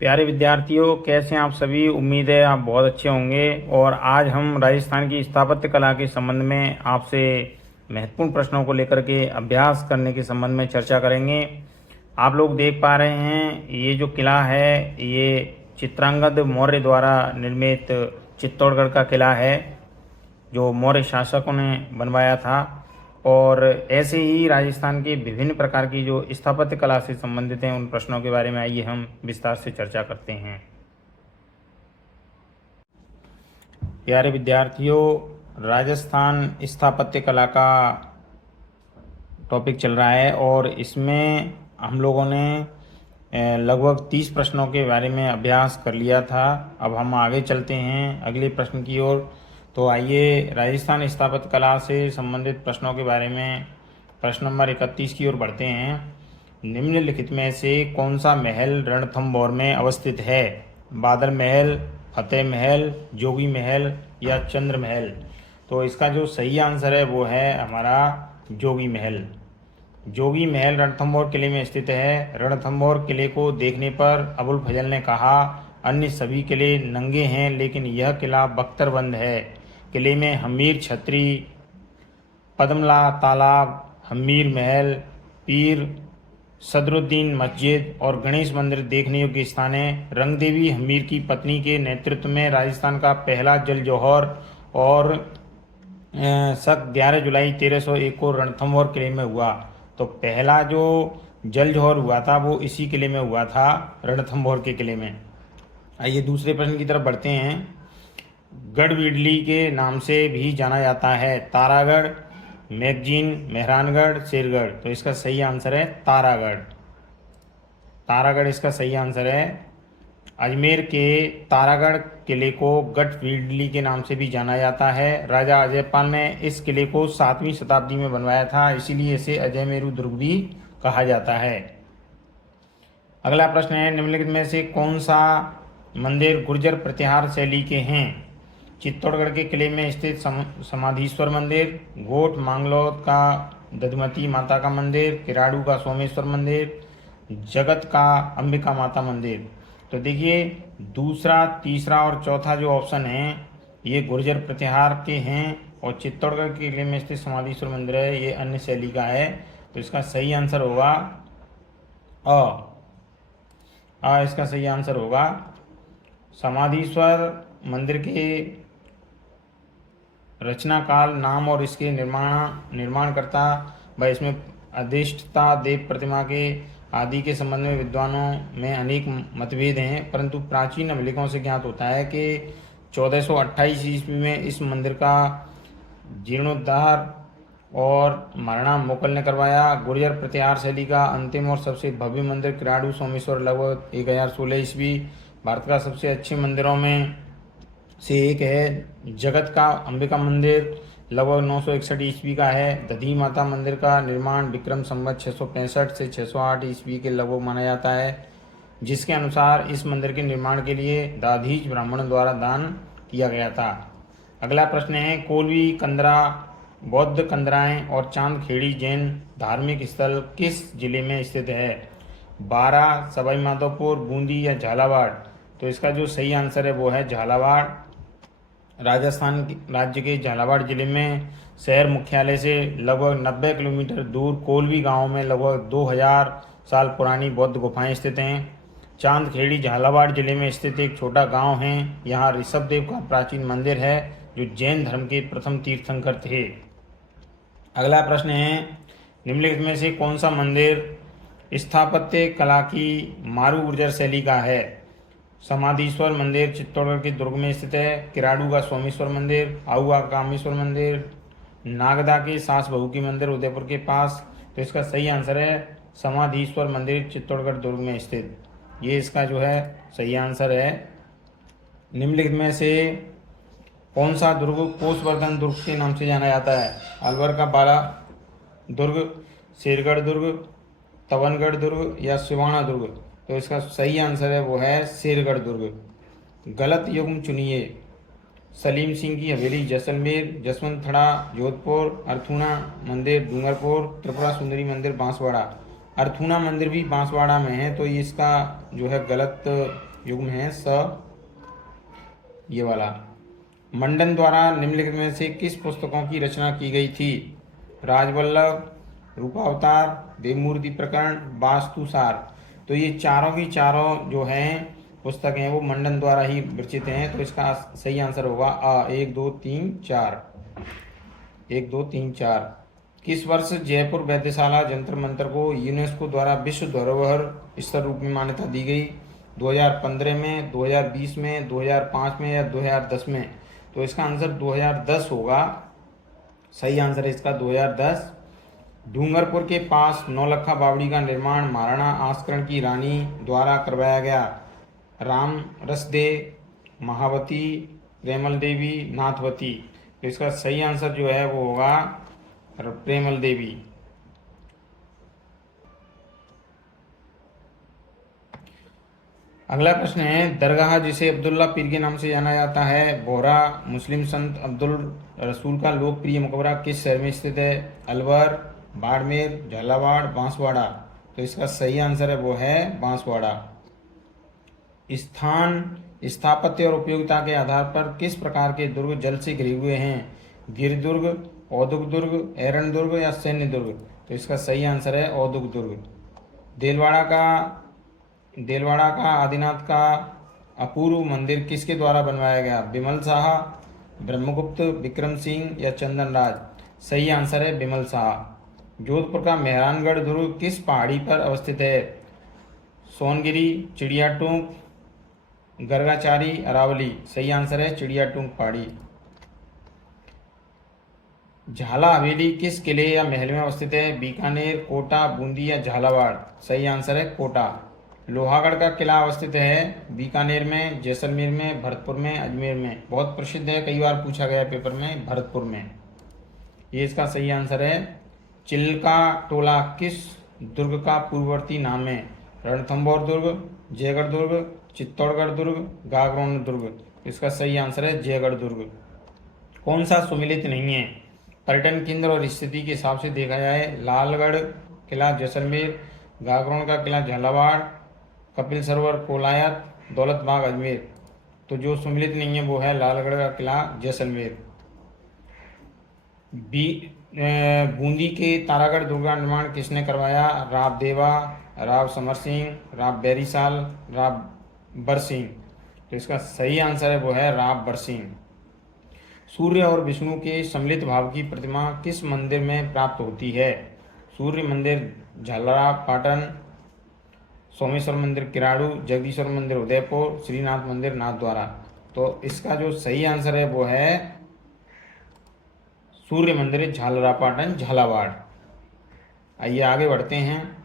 प्यारे विद्यार्थियों, कैसे हैं आप सभी। उम्मीद है आप बहुत अच्छे होंगे। और आज हम राजस्थान की स्थापत्य कला के संबंध में आपसे महत्वपूर्ण प्रश्नों को लेकर के अभ्यास करने के संबंध में चर्चा करेंगे। आप लोग देख पा रहे हैं, ये जो किला है ये चित्रांगद मौर्य द्वारा निर्मित चित्तौड़गढ़ का किला है, जो मौर्य शासकों ने बनवाया था। और ऐसे ही राजस्थान के विभिन्न प्रकार की जो स्थापत्य कला से संबंधित हैं, उन प्रश्नों के बारे में आइए हम विस्तार से चर्चा करते हैं। प्यारे विद्यार्थियों, राजस्थान स्थापत्य कला का टॉपिक चल रहा है और इसमें हम लोगों ने लगभग 30 प्रश्नों के बारे में अभ्यास कर लिया था। अब हम आगे चलते हैं अगले प्रश्न की ओर। तो आइए राजस्थान स्थापत्य कला से संबंधित प्रश्नों के बारे में प्रश्न नंबर 31 की ओर बढ़ते हैं। निम्नलिखित में से कौन सा महल रणथंभौर में अवस्थित है? बादल महल, फतेह महल, जोगी महल या चंद्र महल? तो इसका जो सही आंसर है वो है हमारा जोगी महल। जोगी महल रणथंभौर किले में स्थित है। रणथंभौर किले को देखने पर अबुल फजल ने कहा, अन्य सभी किले नंगे हैं लेकिन यह किला बख्तरबंद है। किले में हमीर छतरी, पद्मला तालाब, हमीर महल, पीर सदरुद्दीन मस्जिद और गणेश मंदिर देखने योग्य स्थान है। रंगदेवी हमीर की पत्नी के नेतृत्व में राजस्थान का पहला जल जौहर और सक 11 जुलाई 1301 को रणथंभौर किले में हुआ। तो पहला जो जल जौहर हुआ था वो इसी किले में हुआ था, रणथंभौर के किले में। आइए दूसरे प्रश्न की तरफ बढ़ते हैं। गढ़विडली के नाम से भी जाना जाता है। तारागढ़, मैगजीन, मेहरानगढ़, शेरगढ़? तो इसका सही आंसर है तारागढ़। तारागढ़ इसका सही आंसर है। अजमेर के तारागढ़ किले को गढ़विडली के नाम से भी जाना जाता है। राजा अजयपाल ने इस किले को 7वीं शताब्दी में बनवाया था, इसीलिए इसे अजयमेरु दुर्ग भी कहा जाता है। अगला प्रश्न है, निम्नलिखित में से कौन सा मंदिर गुर्जर प्रतिहार शैली के हैं? चित्तौड़गढ़ के किले में स्थित समाधीश्वर मंदिर, गोठ मांगलौद का दधमती माता का मंदिर, किराड़ू का सोमेश्वर मंदिर, जगत का अंबिका माता मंदिर? तो देखिए, दूसरा, तीसरा और चौथा जो ऑप्शन है ये गुर्जर प्रतिहार के हैं और चित्तौड़गढ़ के किले में स्थित समाधीश्वर मंदिर है ये अन्य शैली का है। तो इसका सही आंसर होगा इसका सही आंसर होगा समाधीश्वर मंदिर के रचना काल, नाम और इसके निर्माणकर्ता व इसमें अधिष्ठता देव प्रतिमा के आदि के संबंध में विद्वानों में अनेक मतभेद हैं, परंतु प्राचीन अभिलेखों से ज्ञात होता है कि 1428 ईस्वी में इस मंदिर का जीर्णोद्धार और महाराणा मोकल ने करवाया। गुर्जर प्रतिहार शैली का अंतिम और सबसे भव्य मंदिर किराड़ू सोमेश्वर लगभग 1016 ईस्वी भारत का सबसे अच्छे मंदिरों में से एक है। जगत का अंबिका मंदिर लगभग 961 ईस्वी का है। दधी माता मंदिर का निर्माण विक्रम संवत 665 से 608 ईस्वी के लगभग माना जाता है, जिसके अनुसार इस मंदिर के निर्माण के लिए दाधीच ब्राह्मणों द्वारा दान किया गया था। अगला प्रश्न है, कोलवी कंदरा बौद्ध कंदराएं और चांदखेड़ी जैन धार्मिक स्थल किस जिले में स्थित है? बारां, सवाई माधोपुर, बूंदी या झालावाड़? तो इसका जो सही आंसर है वो है झालावाड़। राजस्थान राज्य के झालावाड़ जिले में शहर मुख्यालय से लगभग 90 किलोमीटर दूर कोलवी गांव में लगभग 2000 साल पुरानी बौद्ध गुफाएं स्थित हैं। चांदखेड़ी झालावाड़ जिले में स्थित एक छोटा गांव है। यहाँ ऋषभदेव का प्राचीन मंदिर है जो जैन धर्म के प्रथम तीर्थंकर थे। अगला प्रश्न है, निम्नलिखित में से कौन सा मंदिर स्थापत्य कला की मारू गुर्जर शैली का है? समाधीश्वर मंदिर चित्तौड़गढ़ के दुर्ग में स्थित है। किराड़ू का सोमेश्वर मंदिर, आहुआ का कामेश्वर मंदिर, नागदा के सास बहू की मंदिर उदयपुर के पास? तो इसका सही आंसर है समाधीश्वर मंदिर चित्तौड़गढ़ दुर्ग में स्थित, ये इसका जो है सही आंसर है। निम्नलिखित में से कौन सा दुर्ग कोषवर्धन दुर्ग के नाम से जाना जाता है? अलवर का बाला दुर्ग, शेरगढ़ दुर्ग, तवनगढ़ दुर्ग या सिवाना दुर्ग? तो इसका सही आंसर है वो है शेरगढ़ दुर्ग। गलत युग्म चुनिए। सलीम सिंह की हवेली जैसलमेर, जसवंत थड़ा जोधपुर, अर्थूना मंदिर डूंगरपुर, त्रिपुरा सुंदरी मंदिर बांसवाड़ा? अर्थूना मंदिर भी बांसवाड़ा में है, तो ये इसका जो है गलत युग्म है स, ये वाला। मंडन द्वारा निम्नलिखित में से किस पुस्तकों की रचना की गई थी? राजवल्लभ, रूपावतार, देवमूर्ति प्रकरण, वास्तुसार। तो ये चारों की चारों जो हैं पुस्तक हैं वो मंडन द्वारा ही विरचित हैं। तो इसका सही आंसर होगा आ, 1 2 3 4, 1 2 3 4। किस वर्ष जयपुर वैद्यशाला जंतर मंतर को यूनेस्को द्वारा विश्व धरोहर स्थल रूप में मान्यता दी गई? 2015 में, 2020 में, 2005 में या 2010 में? तो इसका आंसर 2010 होगा। सही आंसर है इसका 2010। डूंगरपुर के पास नौलखा बावड़ी का निर्माण महाराणा आस्करण की रानी द्वारा करवाया गया? राम रसदे, महावती, प्रेमल देवी, नाथवती। तो इसका सही आंसर जो है वो होगा प्रेमल देवी। अगला प्रश्न है, दरगाह जिसे अब्दुल्ला पीर के नाम से जाना जाता है, बोहरा मुस्लिम संत अब्दुल रसूल का लोकप्रिय मकबरा किस शहर में स्थित है? अलवर, बाड़मेर, झालावाड़, बांसवाड़ा। तो इसका सही आंसर है वो है बांसवाड़ा। स्थान, स्थापत्य और उपयोगिता के आधार पर किस प्रकार के दुर्ग जल से घिरे हुए हैं? गिर दुर्ग, औदुक दुर्ग, एरन दुर्ग या सैन्य दुर्ग? तो इसका सही आंसर है औदुक दुर्ग। देलवाड़ा का आदिनाथ का अपूर्व मंदिर किसके द्वारा बनवाया गया? बिमल शाह, ब्रह्मगुप्त, विक्रम सिंह या चंदन राज? सही आंसर है बिमल शाह। जोधपुर का मेहरानगढ़ दुर्ग किस पहाड़ी पर अवस्थित है? सोनगिरी, चिड़ियाटूंग, गर्गाचारी, अरावली? सही आंसर है चिड़ियाटूंग पहाड़ी। झाला हवेली किस किले या महल में अवस्थित है? बीकानेर, कोटा, बूंदी या झालावाड़? सही आंसर है कोटा। लोहागढ़ का किला अवस्थित है बीकानेर में, जैसलमेर में, भरतपुर में, अजमेर में? बहुत प्रसिद्ध है, कई बार पूछा गया पेपर में, भरतपुर में। ये इसका सही आंसर है। चिल्का टोला किस दुर्ग का पूर्ववर्ती नाम है? रणथंभौर दुर्ग, जयगढ़ दुर्ग, चित्तौड़गढ़ दुर्ग, गागरोन दुर्ग? इसका सही आंसर है जयगढ़ दुर्ग। कौन सा सुमेलित नहीं है? पर्यटन केंद्र और स्थिति के हिसाब से देखा जाए, लालगढ़ किला जैसलमेर, गागरोन का किला झालावाड़, कपिल सरोवर कोलायत, दौलत बाग अजमेर? तो जो सुमेलित नहीं है वो है लालगढ़ का किला जैसलमेर। बूंदी के तारागढ़ दुर्ग का निर्माण किसने करवाया? राव देवा, राव समर सिंह, राव बैरीसाल, राव बरसिंह? तो इसका सही आंसर है वो है राव बरसिंह। सूर्य और विष्णु के सम्मिलित भाव की प्रतिमा किस मंदिर में प्राप्त होती है? सूर्य मंदिर झालरा पाटन, सोमेश्वर मंदिर किराड़ू, जगदीश्वर मंदिर उदयपुर, श्रीनाथ मंदिर नाथद्वारा? तो इसका जो सही आंसर है वो है सूर्य मंदिर झालरा पाटन, झालावाड़। आइए आगे बढ़ते हैं।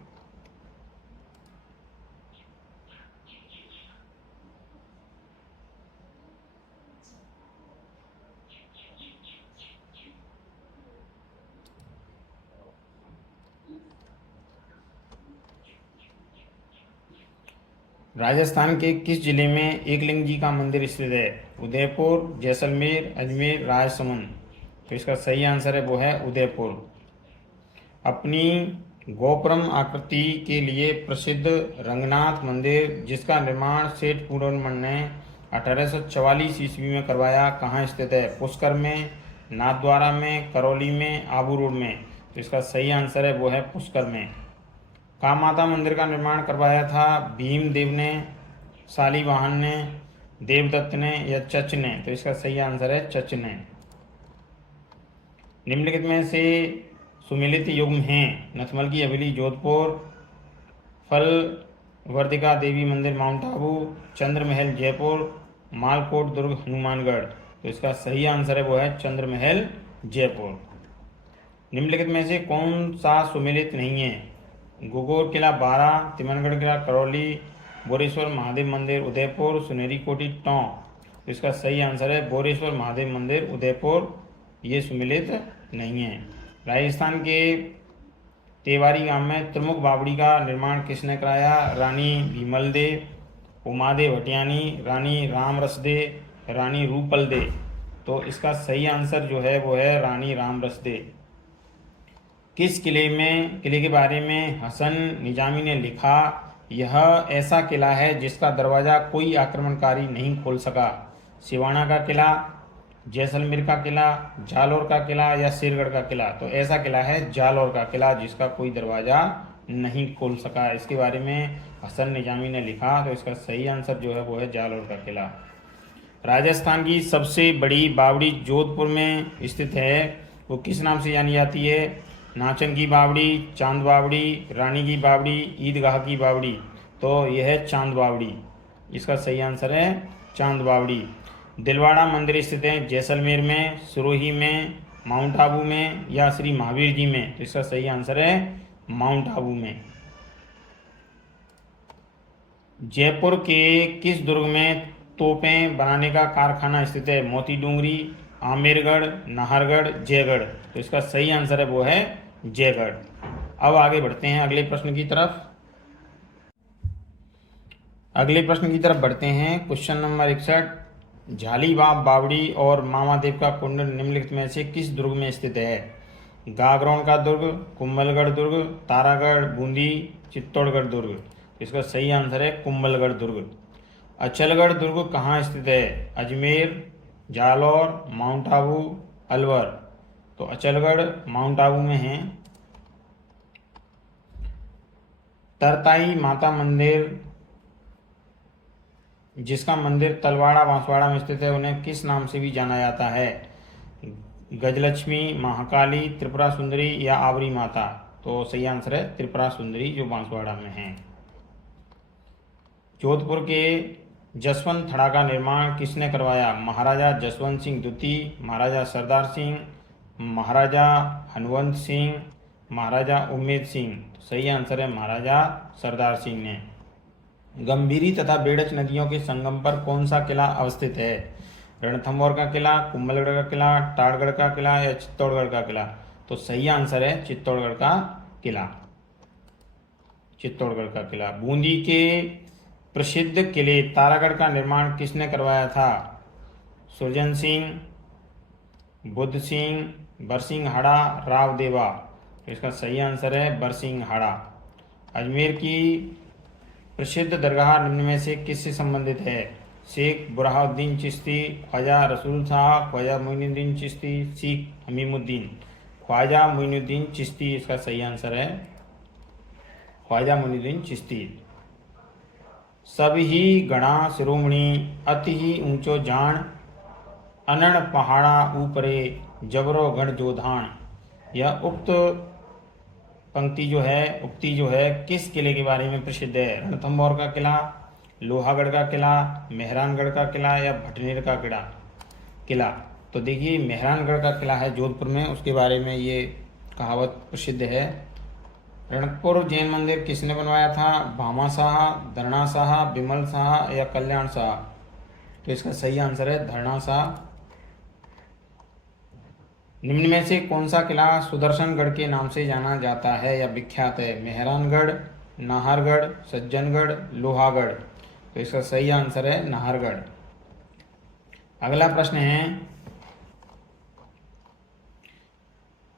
राजस्थान के किस जिले में एकलिंग जी का मंदिर स्थित है? उदयपुर, जैसलमेर, अजमेर, राजसमंद? तो इसका सही आंसर है वो है उदयपुर। अपनी गोपुरम आकृति के लिए प्रसिद्ध रंगनाथ मंदिर जिसका निर्माण सेठ पूरनमल ने 1844 ईस्वी में करवाया कहाँ स्थित है? पुष्कर में, नाथद्वारा में, करौली में, आबू रोड में? तो इसका सही आंसर है वो है पुष्कर में। कामाता मंदिर का निर्माण करवाया था भीमदेव ने, शालीवाहन ने, देवदत्त ने या चच ने? तो इसका सही आंसर है चच ने। निम्नलिखित में से सुमेलित युग्म हैं? नथमल की हवेली जोधपुर, फलवर्तिका देवी मंदिर माउंट आबू, चंद्रमहल जयपुर, मालकोट दुर्ग हनुमानगढ़? तो इसका सही आंसर है वो है चंद्रमहल जयपुर। निम्नलिखित में से कौन सा सुमेलित नहीं है? घुघोर किला बारा, तिमनगढ़ किला करौली, बोरेश्वर महादेव मंदिर उदयपुर, सुनेरी कोठी टोंक? तो इसका सही आंसर है बोरेश्वर महादेव मंदिर उदयपुर, ये सुमेलित नहीं है। राजस्थान के तेवारी गांव में त्रिमुख बावड़ी का निर्माण किसने कराया? रानी भीमल दे, उमादे भटियानी, रानी राम रसदे, रानी रूपल दे? तो इसका सही आंसर जो है वो है रानी राम रसदे। किस किले के बारे में हसन निजामी ने लिखा? यह ऐसा किला है जिसका दरवाज़ा कोई आक्रमणकारी नहीं खोल सका। सिवाना का किला, जैसलमेर का किला, जालौर का किला या शेरगढ़ का किला। तो ऐसा किला है जालौर का किला जिसका कोई दरवाज़ा नहीं खोल सका। इसके बारे में हसन निजामी ने लिखा। तो इसका सही आंसर जो है वो है जालौर का किला। राजस्थान की सबसे बड़ी बावड़ी जोधपुर में स्थित है, वो किस नाम से जानी जाती है? नाचन की बावड़ी, चांद बावड़ी, रानी की बावड़ी, ईदगाह की बावड़ी। तो यह है चांद बावड़ी। इसका सही आंसर है चांद बावड़ी। दिलवाड़ा मंदिर स्थित है जैसलमेर में, सिरोही में, माउंट आबू में या श्री महावीर जी में। तो इसका सही आंसर है माउंट आबू में। जयपुर के किस दुर्ग में तोपें बनाने का कारखाना स्थित है? मोती डूंगरी, आमेरगढ़, नाहरगढ़, जयगढ़। तो इसका सही आंसर है वो है जयगढ़। अब आगे बढ़ते हैं अगले प्रश्न की तरफ। अगले प्रश्न की तरफ बढ़ते हैं। क्वेश्चन नंबर 61, झालीबाग बावड़ी और मामादेव का कुंड निम्नलिखित में से किस दुर्ग में स्थित है? गागरोन का दुर्ग, कुंभलगढ़ दुर्ग, तारागढ़, बूंदी, चित्तौड़गढ़ दुर्ग। इसका सही आंसर है कुंभलगढ़ दुर्ग। अचलगढ़ दुर्ग कहाँ स्थित है? अजमेर, जालौर, माउंट आबू, अलवर। तो अचलगढ़ माउंट आबू में है। तरताई माता मंदिर, जिसका मंदिर तलवाड़ा बांसवाड़ा में स्थित है, उन्हें किस नाम से भी जाना जाता है? गजलक्ष्मी, महाकाली, त्रिपुरा सुंदरी या आवरी माता। तो सही आंसर है त्रिपुरा सुंदरी जो बांसवाड़ा में है। जोधपुर के जसवंत थड़ा का निर्माण किसने करवाया? महाराजा जसवंत सिंह द्वितीय, महाराजा सरदार सिंह, महाराजा हनवंत सिंह, महाराजा उम्मेद सिंह। सही आंसर है महाराजा सरदार सिंह ने। गंभीरी तथा बेड़च नदियों के संगम पर कौन सा किला अवस्थित है? रणथंभौर का किला, कुंभलगढ़ का किला, टाड़गढ़ का किला या चित्तौड़गढ़ का किला। तो सही आंसर है चित्तौड़गढ़ का किला। चित्तौड़गढ़ का किला। बूंदी के प्रसिद्ध किले तारागढ़ का निर्माण किसने करवाया था? सुरजन सिंह, बुद्ध सिंह, बरसिंघाड़ा, राव देवा। तो इसका सही आंसर है बरसिंघाड़ा। अजमेर की प्रसिद्ध दरगाह निम्न में से किससे संबंधित है? शेख बुरहानुद्दीन चिश्ती, ख्वाजा रसूल शाह, ख्वाजा मोइनुद्दीन चिश्ती, शेख हमीमुद्दीन। ख्वाजा मोइनुद्दीन चिश्ती इसका सही आंसर है ख्वाजा मोइनुद्दीन चिश्ती। सब ही गणा शिरोमणि अति ही ऊंचो जान, अनण पहाड़ा ऊपरे जबरो गण जोधान। यह उक्ति जो है किस किले के बारे में प्रसिद्ध है? रणथंभौर का किला, लोहागढ़ का किला, मेहरानगढ़ का किला या भटनेर का किला। तो देखिए मेहरानगढ़ का किला है जोधपुर में, उसके बारे में ये कहावत प्रसिद्ध है। रणकपुर जैन मंदिर किसने बनवाया था? भामा शाह, धरणा शाह, बिमल शाह या कल्याण शाह। तो इसका सही आंसर है धरणा शाह। निम्न में से कौन सा किला सुदर्शनगढ़ के नाम से जाना जाता है या विख्यात है? मेहरानगढ़, नाहरगढ़, सज्जनगढ़, लोहागढ़। तो इसका सही आंसर है नाहरगढ़। अगला प्रश्न है,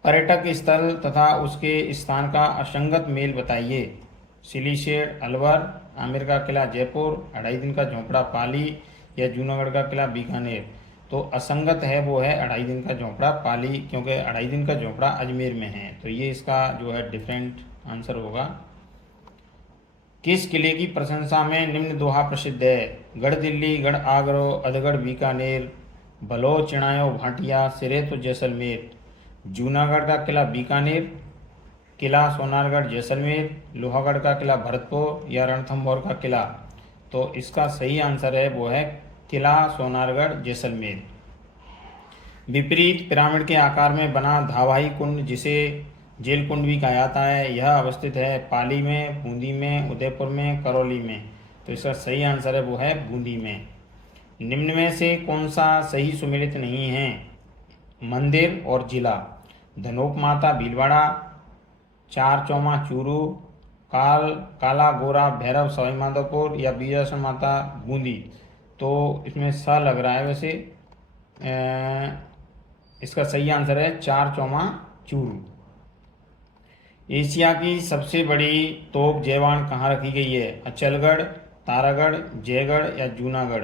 पर्यटक स्थल तथा उसके स्थान का असंगत मेल बताइए। सिलीशेड अलवर, आमेर का किला जयपुर, 2.5 दिन का झोंपड़ा पाली या जूनागढ़ का किला बीकानेर। तो असंगत है वो है 2.5 दिन का झोंपड़ा पाली, क्योंकि 2.5 दिन का झोंपड़ा अजमेर में है। तो ये इसका जो है डिफरेंट आंसर होगा। किस किले की प्रशंसा में निम्न दोहा प्रसिद्ध है? गढ़ दिल्ली, गढ़ आगरो, अधगढ़ बीकानेर, भलो चिणायो भाटिया, सिरे तो जैसलमेर। जूनागढ़ का किला बीकानेर, किला सोनारगढ़ जैसलमेर, लोहागढ़ का किला भरतपुर या रणथंभौर का किला। तो इसका सही आंसर है वो है किला सोनारगढ़ जैसलमेर। विपरीत पिरामिड के आकार में बना धावाही कुंड, जिसे जेल कुंड भी कहा जाता है, यह अवस्थित है पाली में, बूंदी में, उदयपुर में, करौली में। तो इसका सही आंसर है वो है बूंदी में। निम्न में से कौन सा सही सुमेलित नहीं है? मंदिर और जिला। धनोप माता भीलवाड़ा, चार चौमा चूरू, काला गोरा भैरव सवाईमाधोपुर या बीजासन माता बूंदी। तो इसमें सा लग रहा है वैसे। इसका सही आंसर है चार चौमा चूरू। एशिया की सबसे बड़ी तोप जैवान कहाँ रखी गई है? अचलगढ़, तारागढ़, जयगढ़ या जूनागढ़?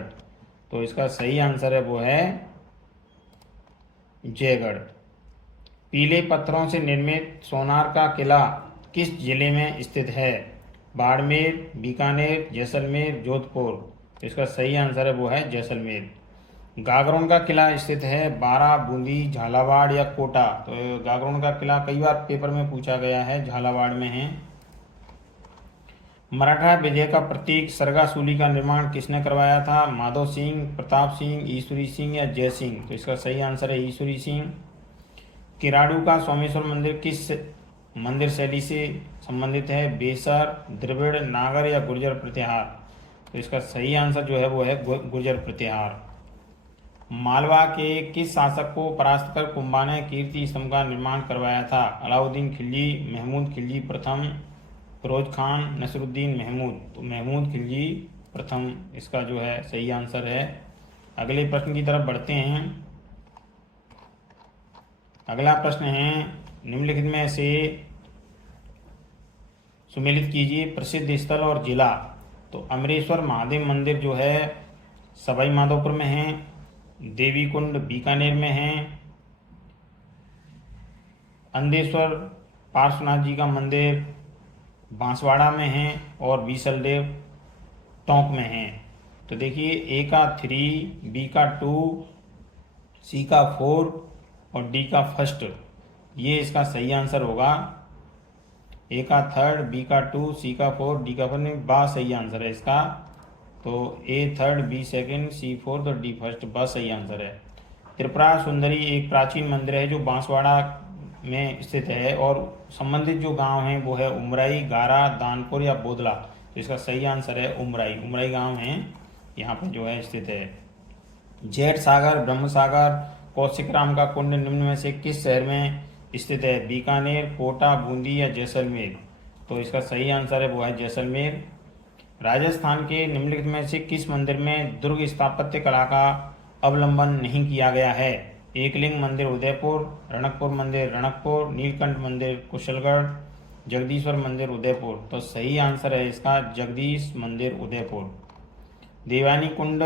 तो इसका सही आंसर है वो है जयगढ़। पीले पत्थरों से निर्मित सोनार का किला किस जिले में स्थित है? बाड़मेर, बीकानेर, जैसलमेर, जोधपुर? तो इसका सही आंसर है वो है जैसलमेर। गागरोन का किला स्थित है बारा, बूंदी, झालावाड़ या कोटा? तो गागरोन का किला कई बार पेपर में पूछा गया है, झालावाड़ में है। मराठा विजय का प्रतीक सरगासूली का निर्माण किसने करवाया था? माधव सिंह, प्रताप सिंह, ईश्वरी सिंह या जय सिंह? तो इसका सही आंसर है ईश्वरी सिंह। किराड़ू का सोमेश्वर मंदिर किस मंदिर शैली से संबंधित है? बेसर, द्रविड़, नागर या गुर्जर प्रतिहार? तो इसका सही आंसर जो है वो है गुर्जर प्रतिहार। मालवा के किस शासक को परास्त कर कुंभा ने कीर्ति स्तंभ का निर्माण करवाया था? अलाउद्दीन खिलजी, महमूद खिलजी प्रथम, फिरोज खान, नसरुद्दीन महमूद? तो महमूद खिलजी प्रथम इसका जो है सही आंसर है। अगले प्रश्न की तरफ बढ़ते हैं। अगला प्रश्न है, निम्नलिखित में से सुमेलित कीजिए प्रसिद्ध स्थल और जिला। तो अमरेश्वर महादेव मंदिर जो है सवाई माधोपुर में है, देवी कुंड बीकानेर में है, अंदेश्वर पार्श्वनाथ जी का मंदिर बांसवाड़ा में है और बीसलदेव टोंक में है। तो देखिए ए का 3, बी का 2, सी का 4 और डी का फर्स्ट, ये इसका सही आंसर होगा। ए का 3rd, बी का 2, सी का 4, डी का 4 बा सही आंसर है इसका। तो ए 3rd, बी 2nd, सी 4th और डी फर्स्ट बा सही आंसर है। त्रिपुरा सुंदरी एक प्राचीन मंदिर है जो बांसवाड़ा में स्थित है और संबंधित जो गांव हैं वो है उमराई, गारा, दानपुर या बोदला? तो इसका सही आंसर है उमराई। उमराई गांव है यहाँ पर जो है स्थित है। जेठ सागर, ब्रह्म सागर, कौशिक राम का कुंड निम्न में से किस शहर में स्थित है? बीकानेर, कोटा, बूंदी या जैसलमेर? तो इसका सही आंसर है वो है जैसलमेर। राजस्थान के निम्नलिखित में से किस मंदिर में दुर्ग स्थापत्य कला का अवलंबन नहीं किया गया है? एकलिंग मंदिर उदयपुर, रणकपुर मंदिर रणकपुर, नीलकंठ मंदिर कुशलगढ़, जगदीश्वर मंदिर उदयपुर? तो सही आंसर है इसका जगदीश मंदिर उदयपुर। देवयानी कुंड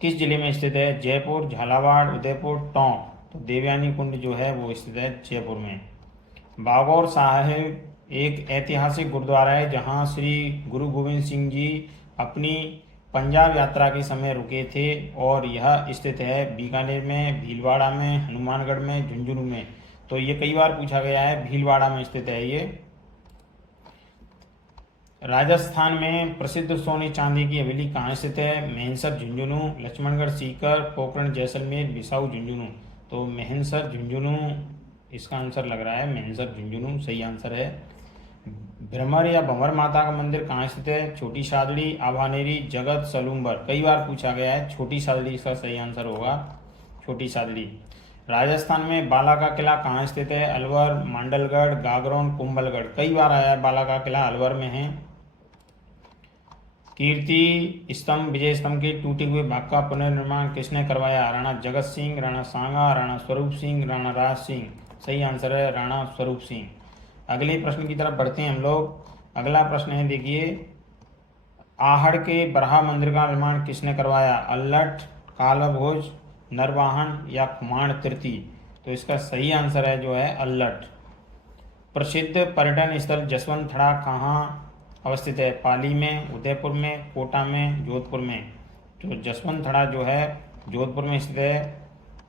किस जिले में स्थित है? जयपुर, झालावाड़, उदयपुर, टोंक? तो देवयानी कुंड जो है वो स्थित है जयपुर में। बागौर साहिब एक ऐतिहासिक गुरुद्वारा है जहां श्री गुरु गोविंद सिंह जी अपनी पंजाब यात्रा के समय रुके थे और यह स्थित है बीकानेर में, भीलवाड़ा में, हनुमानगढ़ में, झुंझुनू में? तो ये कई बार पूछा गया है, भीलवाड़ा में स्थित है ये। राजस्थान में प्रसिद्ध सोने चांदी की हवेली कहाँ स्थित है? मेहनसर, झुंझुनू, लक्ष्मणगढ़ सीकर, पोखरण जैसलमेर, बिसाऊ झुंझुनू? तो मेहनसर झुंझुनू इसका आंसर लग रहा है, मेहनसर झुंझुनू सही आंसर है। भ्रमर या भंवर माता का मंदिर कहाँ स्थित है? छोटी सादड़ी, आभानेरी, जगत, सलूम्बर? कई बार पूछा गया है, छोटी सादड़ी इसका सही आंसर होगा, छोटी सादड़ी। राजस्थान में बाला का किला कहाँ स्थित है? अलवर, मांडलगढ़, गागरोन, कुंभलगढ़? कई बार आया है बाला का किला, अलवर में है। कीर्ति स्तंभ, विजय स्तंभ के टूटे हुए भाग का पुनर्निर्माण किसने करवाया? राणा जगत सिंह, राणा सांगा, राणा स्वरूप सिंह, राणा राज सिंह? सही आंसर है राणा स्वरूप सिंह। अगले प्रश्न की तरफ बढ़ते हैं हम लोग। अगला प्रश्न है देखिए, आहड़ के बरहा मंदिर का निर्माण किसने करवाया? अल्लठ, कालभोज, नरवाहन या खुमाण तृती? तो इसका सही आंसर है जो है अल्लठ। प्रसिद्ध पर्यटन स्थल जसवंत थड़ा कहाँ अवस्थित है? पाली में, उदयपुर में, कोटा में, जोधपुर में? तो जसवंत थड़ा जो है जोधपुर में स्थित है।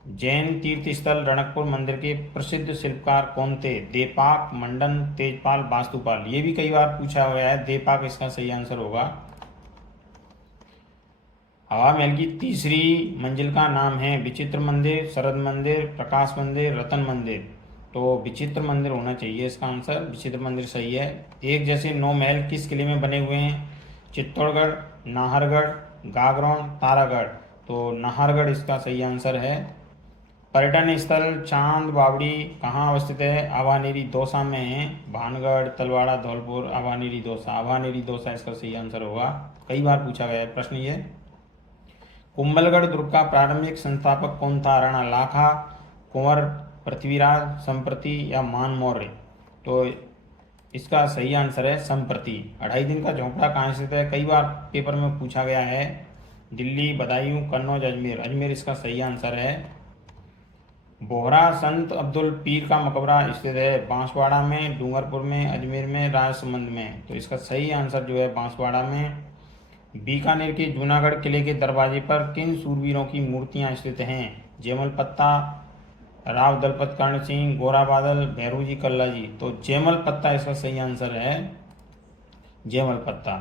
जैन तीर्थ स्थल रणकपुर मंदिर के प्रसिद्ध शिल्पकार कौन थे? देपाक, मंडन, तेजपाल, वास्तुपाल? ये भी कई बार पूछा हुआ है, देपाक इसका सही आंसर होगा। हवा महल की तीसरी मंजिल का नाम है? विचित्र मंदिर, शरद मंदिर, प्रकाश मंदिर, रतन मंदिर? तो विचित्र मंदिर होना चाहिए इसका आंसर, विचित्र मंदिर सही है। एक जैसे 9 महल किस किले में बने हुए हैं? चित्तौड़गढ़, नाहरगढ़, गागरोन, तारागढ़? तो नाहरगढ़ इसका सही आंसर है। पर्यटन स्थल चांद बावड़ी कहाँ अवस्थित है? आभानेरी दौसा में है। भानगढ़, तलवाड़ा, धौलपुर? आभानेरी दौसा, आभानेरी दौसा इसका सही आंसर होगा, कई बार पूछा गया है प्रश्न ये। कुंभलगढ़ दुर्ग का प्रारंभिक संस्थापक कौन था? राणा लाखा, कुंवर पृथ्वीराज, संप्रति या मान मौर्य? तो इसका सही आंसर है संप्रति। 2.5 दिन का झोंपड़ा कहाँ स्थित है, कई बार पेपर में पूछा गया है। दिल्ली, बदायूं, कन्नौज, अजमेर। अजमेर इसका सही आंसर है। बोहरा संत अब्दुल पीर का मकबरा स्थित है बांसवाड़ा में, डूंगरपुर में, अजमेर में, राजसमंद में। तो इसका सही आंसर जो है बांसवाड़ा में। बीकानेर के जूनागढ़ किले के दरवाजे पर किन सूरवीरों की मूर्तियां स्थित हैं, जयमल पत्ता, राव दलपत कर्ण सिंह, गोरा बादल, भैरू जी, कल्ला जी। तो जयमल पत्ता इसका सही आंसर है, जयमल पत्ता।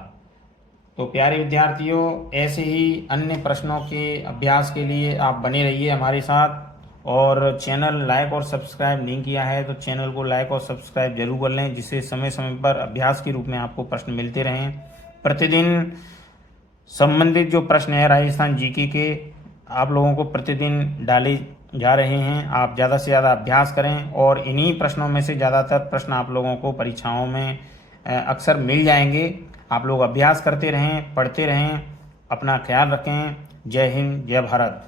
तो प्यारे विद्यार्थियों, ऐसे ही अन्य प्रश्नों के अभ्यास के लिए आप बने रहिए हमारे साथ। और चैनल लाइक और सब्सक्राइब नहीं किया है तो चैनल को लाइक और सब्सक्राइब जरूर कर लें, जिससे समय समय पर अभ्यास के रूप में आपको प्रश्न मिलते रहें। प्रतिदिन संबंधित जो प्रश्न है राजस्थान जीके के आप लोगों को प्रतिदिन डाले जा रहे हैं। आप ज़्यादा से ज़्यादा अभ्यास करें और इन्हीं प्रश्नों में से ज़्यादातर प्रश्न आप लोगों को परीक्षाओं में अक्सर मिल जाएंगे। आप लोग अभ्यास करते रहें, पढ़ते रहें, अपना ख्याल रखें। जय हिंद, जय भारत।